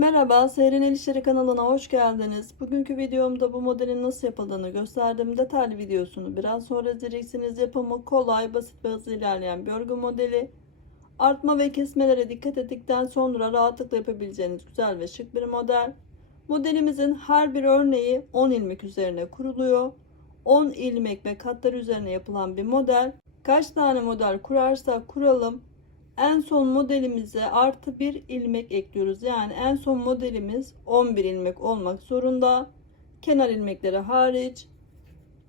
Merhaba, Seyren El İşleri kanalına hoş geldiniz. Bugünkü videomda bu modelin nasıl yapıldığını gösterdim. Detaylı videosunu biraz sonra izleyeceksiniz. Yapımı kolay, basit ve hızlı ilerleyen bir örgü modeli. Artma ve kesmelere dikkat ettikten sonra rahatlıkla yapabileceğiniz güzel ve şık bir model. Modelimizin her bir örneği 10 ilmek üzerine kuruluyor. 10 ilmek ve katlar üzerine yapılan bir model. Kaç tane model kurarsak kuralım en son modelimize artı bir ilmek ekliyoruz. Yani en son modelimiz 11 ilmek olmak zorunda. Kenar ilmekleri hariç.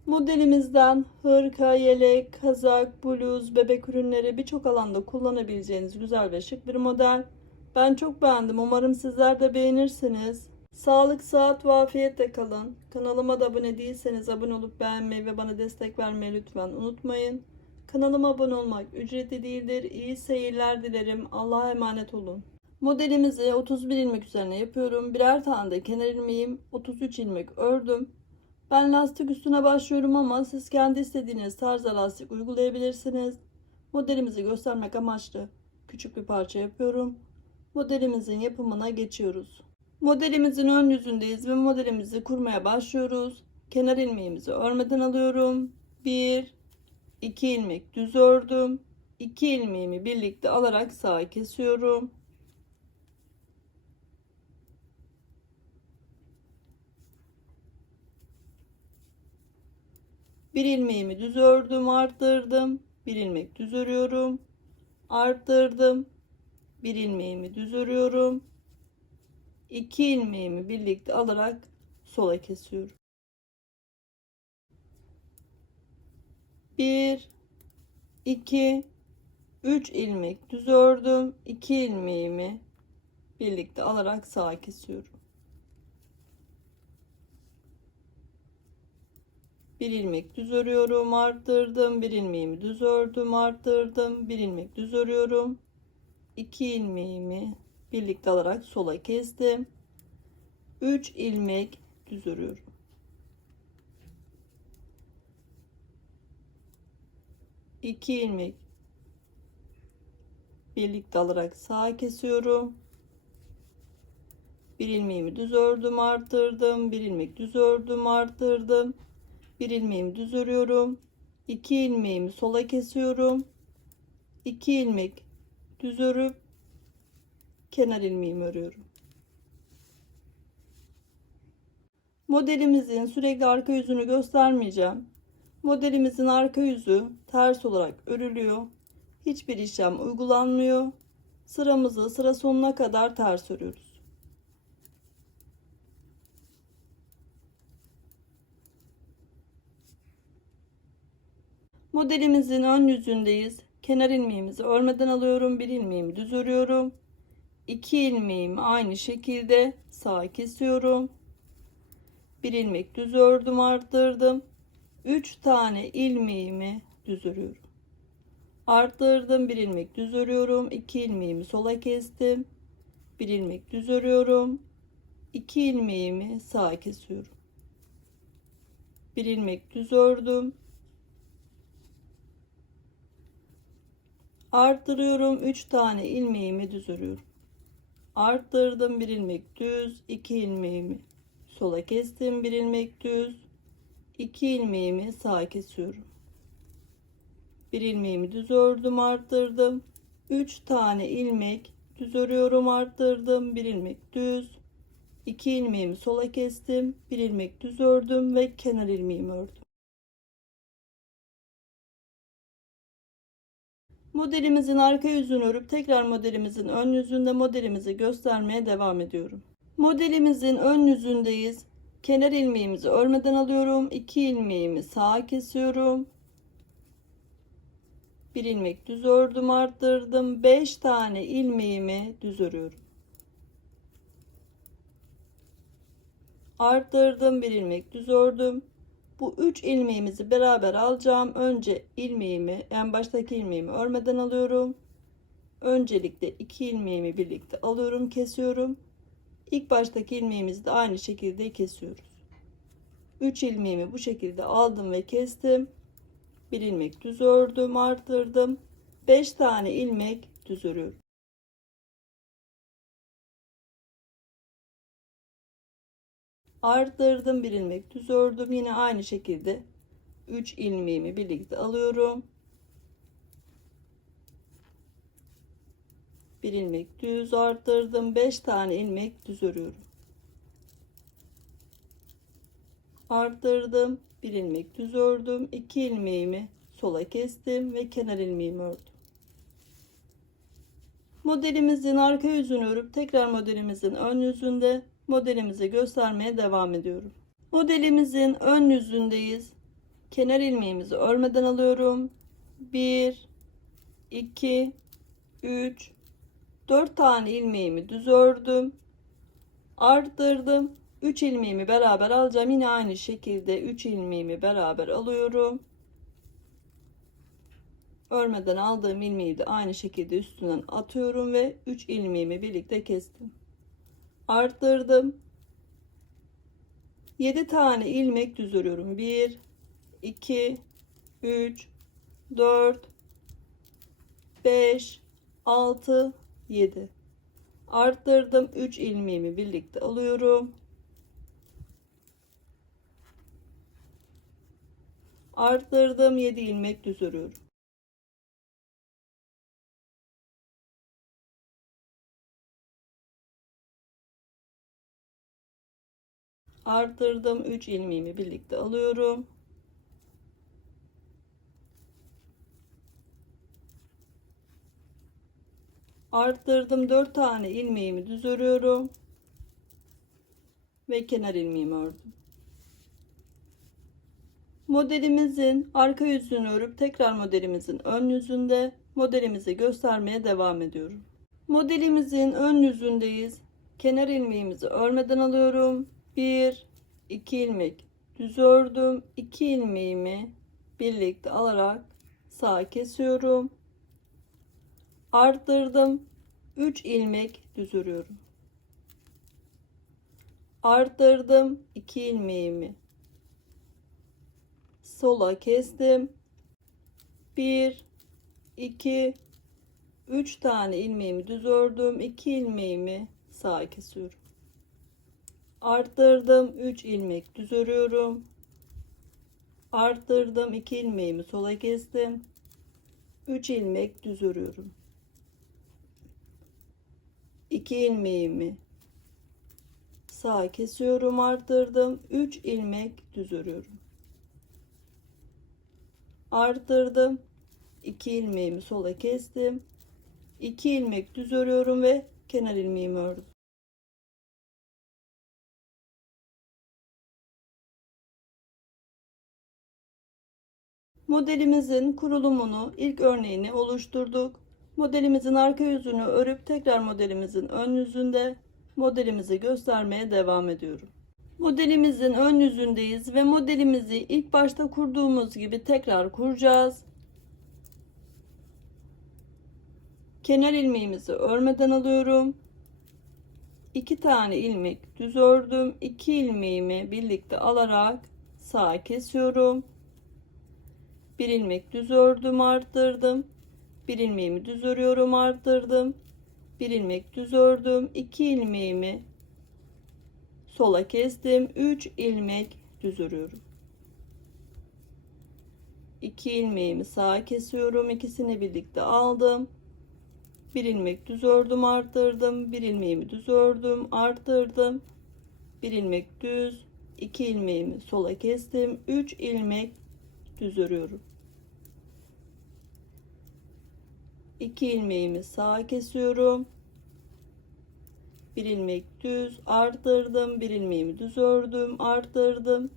Modelimizden hırka, yelek, kazak, bluz, bebek ürünleri birçok alanda kullanabileceğiniz güzel ve şık bir model. Ben çok beğendim. Umarım sizler de beğenirsiniz. Sağlık, saat ve afiyetle kalın. Kanalıma da abone değilseniz abone olup beğenmeyi ve bana destek vermeyi lütfen unutmayın. Kanalıma abone olmak ücretli değildir. İyi seyirler dilerim. Allah'a emanet olun. Modelimizi 31 ilmek üzerine yapıyorum. Birer tane de kenar ilmeğim 33 ilmek ördüm. Ben lastik üstüne başlıyorum ama siz kendi istediğiniz tarzda lastik uygulayabilirsiniz. Modelimizi göstermek amaçlı küçük bir parça yapıyorum. Modelimizin yapımına geçiyoruz. Modelimizin ön yüzündeyiz ve modelimizi kurmaya başlıyoruz. Kenar ilmeğimizi örmeden alıyorum. 1 2 ilmek düz ördüm. 2 ilmeğimi birlikte alarak sağa kesiyorum. Bir ilmeğimi düz ördüm, arttırdım. Bir ilmek düz örüyorum. Arttırdım. Bir ilmeğimi düz örüyorum. 2 ilmeğimi birlikte alarak sola kesiyorum. 1 2 3 ilmek düz ördüm. 2 ilmeğimi birlikte alarak sağa kesiyorum. Bir ilmek düz örüyorum arttırdım. Bir ilmeğimi düz ördüm arttırdım. Bir ilmek düz örüyorum. 2 ilmeğimi birlikte alarak sola kestim. 3 ilmek düz örüyorum 2 ilmek birlikte alarak sağa kesiyorum. Bir ilmeğimi düz ördüm, arttırdım. Bir ilmek düz ördüm, arttırdım. Bir ilmeğimi düz örüyorum. 2 ilmeğimi sola kesiyorum. 2 ilmek düz örüp kenar ilmeğimi örüyorum. Modelimizin sürekli arka yüzünü göstermeyeceğim. Modelimizin arka yüzü ters olarak örülüyor. Hiçbir işlem uygulanmıyor. Sıramızı sıra sonuna kadar ters örüyoruz. Modelimizin ön yüzündeyiz. Kenar ilmeğimizi örmeden alıyorum. Bir ilmeğimi düz örüyorum. İki ilmeğimi aynı şekilde sağa kesiyorum. Bir ilmek düz ördüm arttırdım 3 tane ilmeğimi düz örüyorum. Arttırdım bir ilmek düz örüyorum. 2 ilmeğimi sola kestim. Bir ilmek düz örüyorum. 2 ilmeğimi sağa kesiyorum. Bir ilmek düz ördüm. Arttırıyorum 3 tane ilmeğimi düz örüyorum. Arttırdım bir ilmek düz, 2 ilmeğimi sola kestim, bir ilmek düz, 2 ilmeğimi sağa kesiyorum. Bir ilmeğimi düz ördüm, arttırdım. 3 tane ilmek düz örüyorum, arttırdım. Bir ilmek düz. 2 ilmeğimi sola kestim. Bir ilmek düz ördüm ve kenar ilmeğimi ördüm. Modelimizin arka yüzünü örüp tekrar modelimizin ön yüzünde modelimizi göstermeye devam ediyorum. Modelimizin ön yüzündeyiz. Kenar ilmeğimizi örmeden alıyorum. 2 ilmeğimi sağa kesiyorum. Bir ilmek düz ördüm, arttırdım. 5 tane ilmeğimi düz örüyorum. Arttırdım, bir ilmek düz ördüm. Bu 3 ilmeğimizi beraber alacağım. Önce ilmeğimi, en baştaki ilmeğimi örmeden alıyorum. Öncelikle 2 ilmeğimi birlikte alıyorum, kesiyorum. İlk baştaki ilmeğimizi de aynı şekilde kesiyoruz. 3 ilmeğimi bu şekilde aldım ve kestim. Bir ilmek düz ördüm, arttırdım. 5 tane ilmek düz örüyorum. arttırdım bir ilmek düz ördüm yine aynı şekilde 3 ilmeğimi birlikte alıyorum bir ilmek düz arttırdım 5 tane ilmek düz örüyorum. Arttırdım bir ilmek düz ördüm 2 ilmeğimi sola kestim ve kenar ilmeğimi ördüm. Modelimizin arka yüzünü örüp tekrar modelimizin ön yüzünde modelimizi göstermeye devam ediyorum. Modelimizin ön yüzündeyiz. Kenar ilmeğimizi örmeden alıyorum. 1 2 3 4 tane ilmeğimi düz ördüm arttırdım. 3 ilmeğimi beraber alacağım. Yine aynı şekilde 3 ilmeğimi beraber alıyorum. Örmeden aldığım ilmeği de aynı şekilde üstünden atıyorum ve 3 ilmeğimi birlikte kestim. Arttırdım. 7 tane ilmek düz örüyorum. 1 2 3 4 5 6 7 arttırdım. 3 ilmeğimi birlikte alıyorum. Arttırdım. 7 ilmek düz örüyorum arttırdım. 3 ilmeğimi birlikte alıyorum arttırdım. 4 tane ilmeğimi düz örüyorum ve kenar ilmeğimi ördüm. Modelimizin arka yüzünü örüp tekrar modelimizin ön yüzünde modelimizi göstermeye devam ediyorum. Modelimizin ön yüzündeyiz. Kenar ilmeğimizi örmeden alıyorum. 1 2 ilmek düz ördüm. 2 ilmeğimi birlikte alarak sağ kesiyorum arttırdım. 3 ilmek düz örüyorum arttırdım 2 ilmeğimi. Sola kestim. 1 2 3 tane ilmeğimi düz ördüm 2 ilmeğimi sağa kesiyorum. Arttırdım. 3 ilmek düz örüyorum arttırdım. 2 ilmeğimi sola kestim. 3 ilmek düz örüyorum 2 ilmeğimi sağa kesiyorum arttırdım. 3 ilmek düz örüyorum arttırdım. 2 ilmeğimi sola kestim. 2 ilmek düz örüyorum ve kenar ilmeğimi ördüm. Modelimizin kurulumunu ilk örneğini oluşturduk. Modelimizin arka yüzünü örüp tekrar modelimizin ön yüzünde modelimizi göstermeye devam ediyorum. Modelimizin ön yüzündeyiz ve modelimizi ilk başta kurduğumuz gibi tekrar kuracağız. Kenar ilmeğimizi örmeden alıyorum. 2 tane ilmek düz ördüm. 2 ilmeğimi birlikte alarak sağa kesiyorum. Bir ilmek düz ördüm, arttırdım. Bir ilmeğimi düz örüyorum, arttırdım. Bir ilmek düz ördüm. 2 ilmeğimi sola kestim. 3 ilmek düz örüyorum. 2 ilmeğimi sağa kesiyorum. İkisini birlikte aldım. Bir ilmek düz ördüm, arttırdım. Bir ilmeğimi düz ördüm, arttırdım. Bir ilmek düz, 2 ilmeğimi sola kestim. 3 ilmek düz örüyorum. 2 ilmeğimi sağa kesiyorum. Bir ilmek düz arttırdım. Bir ilmeğimi düz ördüm, arttırdım.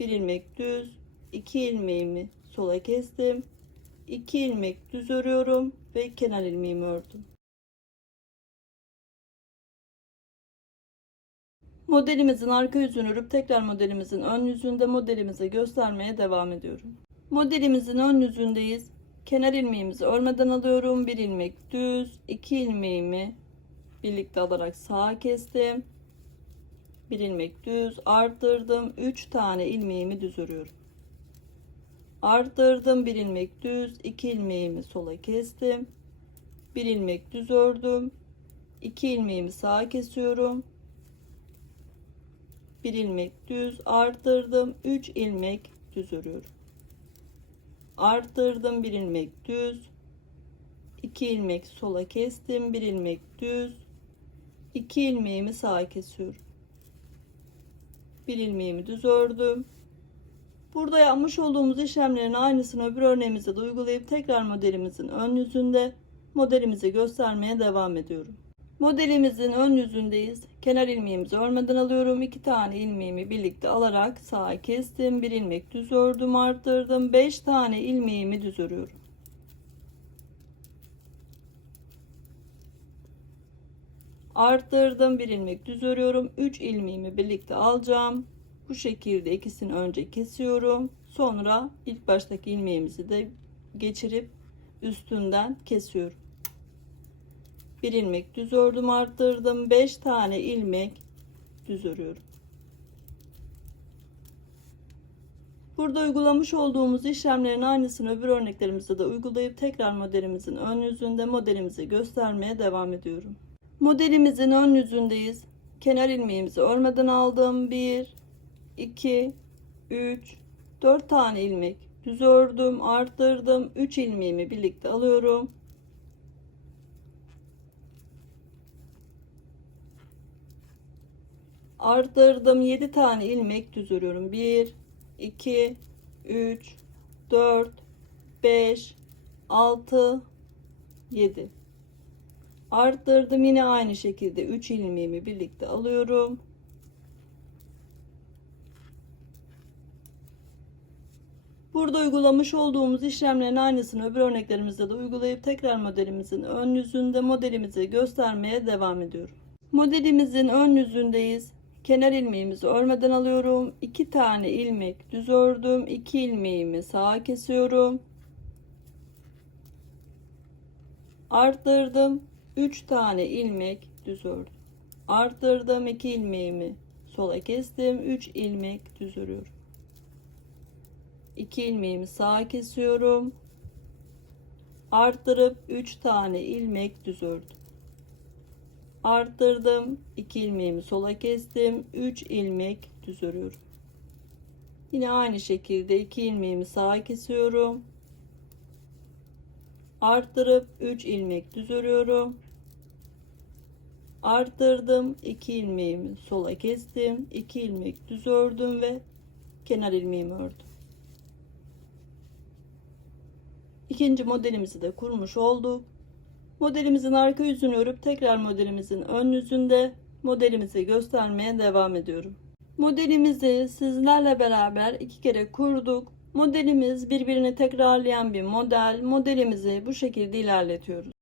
Bir ilmek düz, 2 ilmeğimi sola kestim. 2 ilmek düz örüyorum ve kenar ilmeğimi ördüm. Modelimizin arka yüzünü örüp tekrar modelimizin ön yüzünde modelimizi göstermeye devam ediyorum. Modelimizin ön yüzündeyiz. Kenar ilmeğimizi örmeden alıyorum. Bir ilmek düz, iki ilmeğimi birlikte alarak sağa kestim. Bir ilmek düz arttırdım. 3 tane ilmeğimi düz örüyorum. Arttırdım bir ilmek düz, iki ilmeğimi sola kestim. Bir ilmek düz ördüm. 2 ilmeğimi sağa kesiyorum. 1 ilmek düz arttırdım 3 ilmek düz örüyorum arttırdım 1 ilmek düz. 2 ilmek sola kestim 1 ilmek düz. 2 ilmeğimi sağa kesiyorum. 1 ilmeğimi düz ördüm. Burada yapmış olduğumuz işlemlerin aynısını öbür örneğimizde de uygulayıp tekrar modelimizin ön yüzünde modelimizi göstermeye devam ediyorum modelimizin ön yüzündeyiz. Kenar ilmeğimizi örmeden alıyorum. 2 tane ilmeğimi birlikte alarak sağa kestim. 1 ilmek düz ördüm arttırdım. 5 tane ilmeğimi düz örüyorum. Arttırdım bir ilmek düz örüyorum. 3 ilmeğimi birlikte alacağım. Bu şekilde ikisini önce kesiyorum. Sonra ilk baştaki ilmeğimizi de geçirip üstünden kesiyorum bir ilmek düz ördüm arttırdım 5 tane ilmek düz örüyorum Burada uygulamış olduğumuz işlemlerin aynısını öbür örneklerimizde de uygulayıp tekrar modelimizin ön yüzünde modelimizi göstermeye devam ediyorum. Modelimizin ön yüzündeyiz. Kenar ilmeğimizi örmeden aldım. 1, 2, 3, 4 tane ilmek düz ördüm, arttırdım. 3 ilmeğimi birlikte alıyorum. Arttırdım 7 tane ilmek düz örüyorum. 1, 2, 3, 4, 5, 6, 7 arttırdım yine aynı şekilde 3 ilmeğimi birlikte alıyorum Burada uygulamış olduğumuz işlemlerin aynısını öbür örneklerimizde de uygulayıp tekrar modelimizin ön yüzünde modelimizi göstermeye devam ediyorum. Modelimizin ön yüzündeyiz. Kenar ilmeğimizi örmeden alıyorum. 2 tane ilmek düz ördüm. 2 ilmeğimi sağa kesiyorum. Arttırdım. 3 tane ilmek düz ördüm. Arttırdım 2 ilmeğimi sola kestim. 3 ilmek düz örüyorum. 2 ilmeğimi sağa kesiyorum. Arttırıp 3 tane ilmek düz ördüm. Arttırdım 2 ilmeğimi sola kestim. 3 ilmek düz örüyorum. Yine aynı şekilde 2 ilmeğimi sağa kesiyorum. Arttırıp 3 ilmek düz örüyorum arttırdım 2 ilmeğimi sola kestim 2 ilmek düz ördüm ve kenar ilmeğimi ördüm ikinci modelimizi de kurmuş olduk modelimizin arka yüzünü örüp tekrar modelimizin ön yüzünde modelimizi göstermeye devam ediyorum. Modelimizi sizlerle beraber iki kere kurduk. Modelimiz birbirini tekrarlayan bir model. Modelimizi bu şekilde ilerletiyoruz